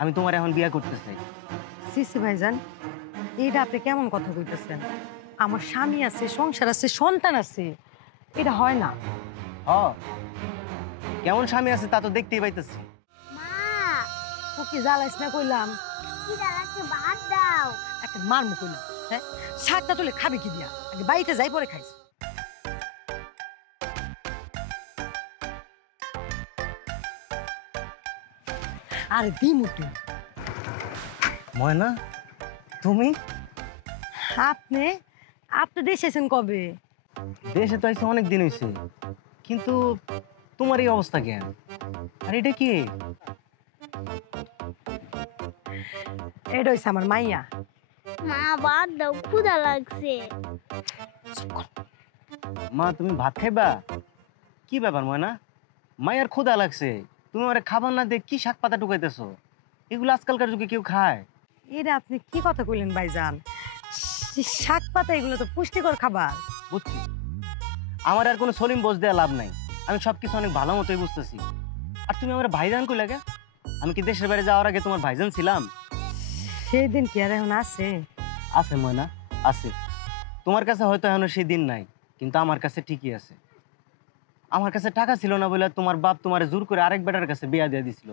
আমি তোমার এখন বিয়ে করতে চাই। সিসি ভাইজান, এটা আপনি কেমন কথা কইতেছেন? আমার স্বামী আছে, সংসার আছে, সন্তান আছে, এটা হয় না। হ, কেমন স্বামী আছে তা তো দেখতেই পাইতেছি। মা, তো কি জ্বালাইস না কইলাম? কি দাঁড়াচ্ছে ভাত দাও। একটা মারমু কইলাম। হ্যাঁ, শাকটা তুলে খাবি কি দিয়া? আগে বাড়িতে যাই পরে খাইস। আরে দিমু তুই। ময়না, তুমি আপনি আপনি দেশে এসেছেন কবে? দেশে তো আইসে অনেক দিন হয়েছে, কিন্তু তোমার এই অবস্থা কেন? আর এটা কি? এটা হইছে আমার মাইয়া। মা ভাত দাও, ক্ষুধা লাগছে। মা, তুমি ভাত খাইবা? কি ব্যাপার ময়না, মায়ের ক্ষুধা লাগছে, তুমি ওরে খাবার না দিয়ে কি শাক পাতা টুকাইতেছো? এগুলো আজকালকার যুগে কেউ খায়? এটা আপনি কি কথা কইলেন ভাইজান? শাক পাতা এগুলো তো পুষ্টিকর খাবার। বুঝছি, আমার আর কোনো সলিম বোঝ দেওয়া লাভ নাই, আমি সবকিছু অনেক ভালো মতোই বুঝতেছি। আর তুমি আমার ভাইজান কই লাগে? আমি কি দেশের বাইরে যাওয়ার আগে তোমার ভাইজান ছিলাম? সেই দিন কি আর এখন আছে? আছে ময়না, আছে। তোমার কাছে হয়তো এখনো সেই দিন নাই, কিন্তু আমার কাছে ঠিকই আছে। আমার কাছে টাকা ছিল না বলে তোমার বাপ তোমারে জোর করে আরেক বেটার কাছে বিয়া দিয়ে দিছিল,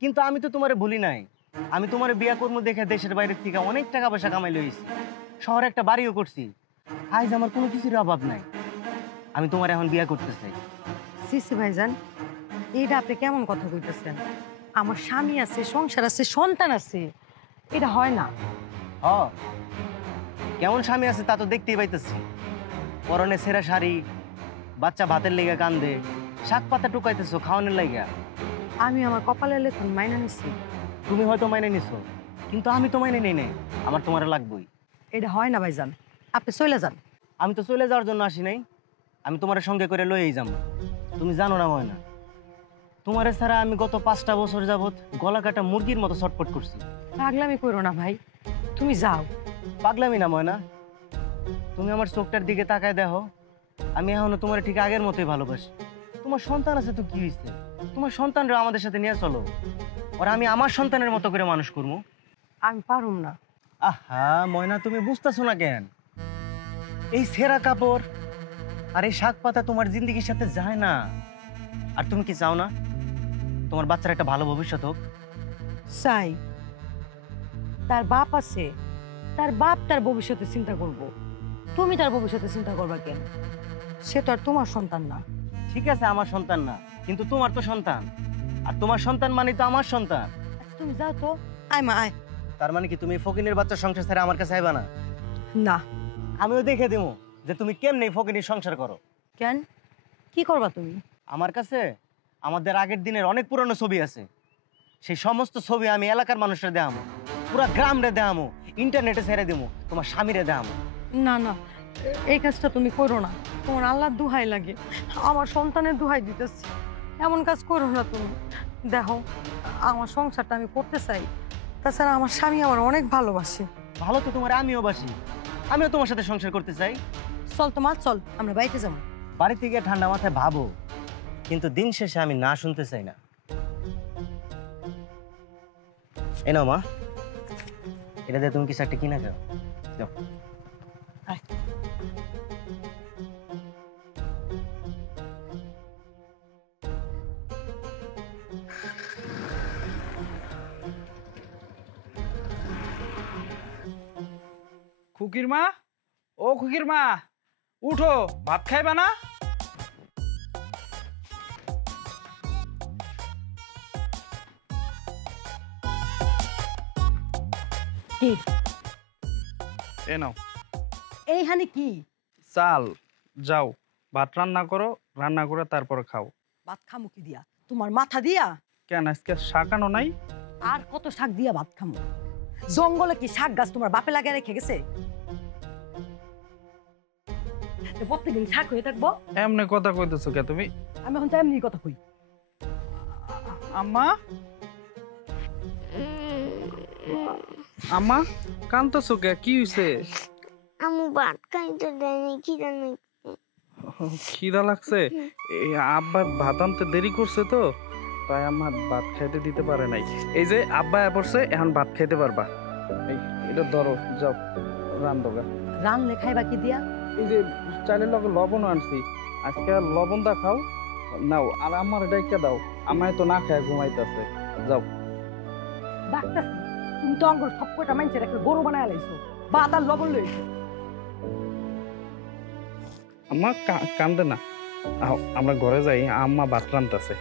কিন্তু আমি তো তোমারে ভুলি নাই। আমি তোমার বিয়া কর্ম দেখে দেশের বাইরের থেকে অনেক টাকা পয়সা কামাই লইছি, শহরে একটা বাড়িও করছি। আজ আমার কোনো কিছুর অভাব নাই। আমি তোমার এখন বিয়া করতে চাই। সিসি ভাইজান, এটা আপনি কেমন কথা কইতেছেন? আমার স্বামী আছে, সংসার আছে, সন্তান আছে, এটা হয় না। হ, কেমন স্বামী আছে তা তো দেখতেই পাইতেছি। পরনে ছেঁড়া শাড়ি, বাচ্চা ভাতের লেগে কান্দে, শাক পাতা টুকাইতেছো খাওয়ানোর লাইগা। আমি আমার কপালে লেখুন মাইনা নিছি। তুমি হয়তো মাইনে নিছো, কিন্তু আমি তো মাইনে নেই নাই। আমার তোমার লাগবেই। এটা হয় না ভাইজান, আপনি চলে যান। আমি তো চলে যাওয়ার জন্য আসি নাই, আমি তোমার সঙ্গে করে লইয়েই যাবো। তুমি জানো না ময়না, তোমারে ছাড়া আমি গত 5টা বছর যাবত গলা কাটা মুরগির মতো ছটফট করছি। পাগলামি করো না ভাই, তুমি যাও। পাগলামি না ময়না, তুমি আমার চোখটার দিকে তাকায় দেখো, আমি এখনো তোমার ঠিক আগের মতোই ভালোবাসি। তোমার সন্তান আছে তো কি হয়েছে? তোমার সন্তানরা আমাদের সাথে নিয়ে চলো, ওরা আমি আমার সন্তানের মতো করে মানুষ করবো। আমি পারুম না। আহা ময়না, তুমি বুঝতেছো না কেন? এই ছেঁড়া কাপড় আর এই শাক পাতা তোমার জিন্দগির সাথে যায় না। আর তুমি কি চাও না তোমার বাচ্চার একটা ভালো ভবিষ্যৎ হোক? চাই। তার বাপ আছে, তার বাপ তার ভবিষ্যতে চিন্তা করব। তুমি তার ভবিষ্যতে চিন্তা করবা কেন? সে তো আর তোমার সন্তান না। ঠিক আছে, আমার সন্তান না, কিন্তু তোমার তো সন্তান। আর তোমার সন্তান মানে তো আমার সন্তান। আচ্ছা, তুমি যাও তো। আয় মা আয়। তার মানে কি তুমি ফকিনের বাচ্চার সংসার ছেড়ে আমার কাছে আইবা না? না। আমিও দেখে দেবো যে তুমি কেমনে ফকিনীর সংসার করো। কেন? কি করবা তুমি? আমার কাছে আমাদের আগের দিনের অনেক পুরনো ছবি আছে, সেই সমস্ত ছবি আমি এলাকার মানুষরা দেখামো, পুরা গ্রামরে দেখামো, ইন্টারনেটে ছেড়ে দেবো, তোমার স্বামীরে দেখামো। না না, এই কাজটা তুমি করো না। তোমার আল্লাহর দুহাই লাগে, আমার সন্তানের দুহাই দিতেছি। এমন কাজ করো না তুমি। দেখো, আমার সংসারটা আমি করতে চাই। তাছাড়া আমার স্বামী আমার অনেক ভালোবাসে। ভালো তো তোমার আমিও বাসি, আমিও তোমার সাথে সংসার করতে চাই। চল তোমার, চল আমরা বাড়িতে যাবো। বাড়ি থেকে ঠান্ডা মাথায় ভাবো, কিন্তু দিন শেষে আমি না শুনতে চাই না। এই নাও মা, এটা দিয়ে তুমি কিছু একটা কিনা খাও। যাও। আয়। খুকির মা, ও খুকির মা, উঠো, ভাত খাইবা না? কি এ নাও এইখানে কি? চাল, যাও ভাত রান্না করো, রান্না করে তারপর খাও। ভাত খামু কি দিয়া? তোমার মাথা দিয়া? কেন আজকে শাকানো নাই? আর কত শাক দিয়া ভাত খামু? জঙ্গলে কি শাক গাছ তোমার বাপে লাগিয়ে রেখে গেছে? প্রত্যেকদিন শাক হয়ে থাকবো? এমনি কথা কইতেছো কে তুমি? আমি এখন তেমনি কথা কই। আম্মা, আম্মা কান্দতেছো কে? কি হইছে? আমু ভাত খাইতে দেয়নি, কি জানি। খিদা লাগছে? এই আব্বা ভাত আনতে দেরি করছে তো, তাই আমার ভাত খাইতে দিতে পারে নাই। এই যে আব্বা পড়ছে, এখন ভাত খাইতে পারবা। এই এটা ধরো, যাও রান্ধোগা। রানলে খাইবা কি দিয়া? এই যে চালের লগে লবণ আনছি, আজকে লবণ দা খাও, নাও। আর আমার ডাইকা দাও, আমায় তো না খায় ঘুমাইতেছে। যাও। ডাক্তারছি তুমি তো অঙ্গর সব কটা মাইনছে একটা গরু বানায় লাইছো, ভাত আর লবণ লইছো। আম্মা কান্দে না, আও আমরা ঘরে যাই, আম্মা ভাত রান্তাছে।